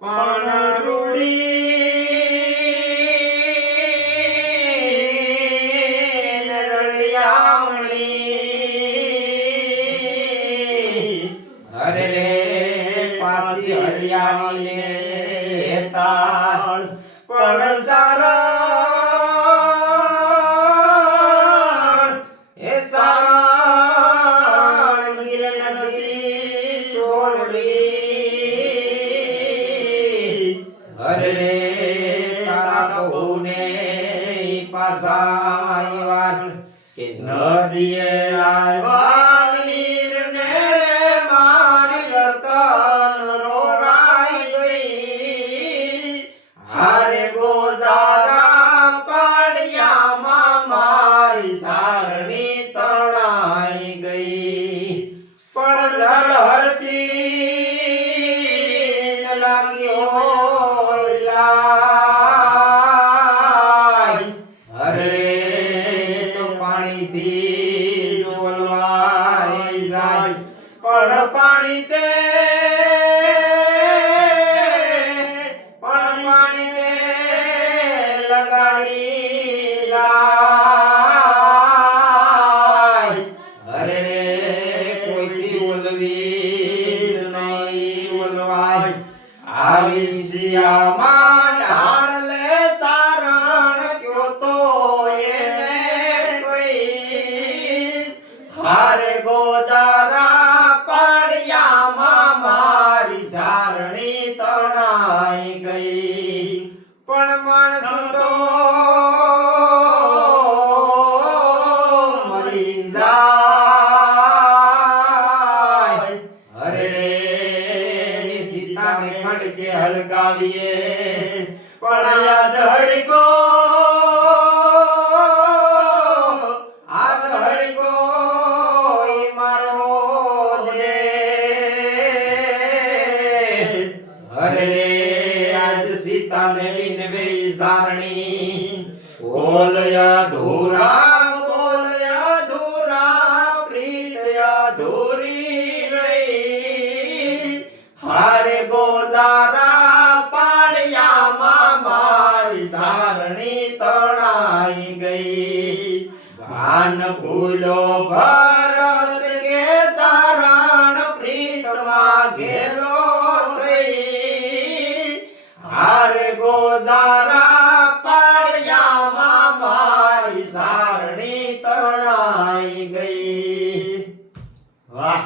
પણ રૂડી રળિયામણી અરે રે હરિયાળી ને આવ્યા કે નદીએ આવ્યા નીર ને મારી રતન રોરાઈ ગઈ. હારે ગોજારા પાડિયામાં મારી સારણી ગઈ. પણ ઝળહળતી તો પાણીથી જોલવાઈ જાય. પણ પાણી તે પણ પાણી તે અરે ની સીતાને ખડકે હળગાવીએ પણ યાદ હળગો આજ હળગો ઈ મારો દે અરે આજ સીતાને વિનવે સારણી બોલયા ધોરા બોલયા ધોરા પ્રીતયા ધોરી રહી મારે ગોજારા પાળિયામાં મારી સારણી તણાઈ ગઈ. ભાન ભૂલો ભરત રે સારણ પ્રીતમાં ઘેરો થઈ. હાર ગોજારા પાળિયામાં મારી સારણી તણાઈ ગઈ. વાહ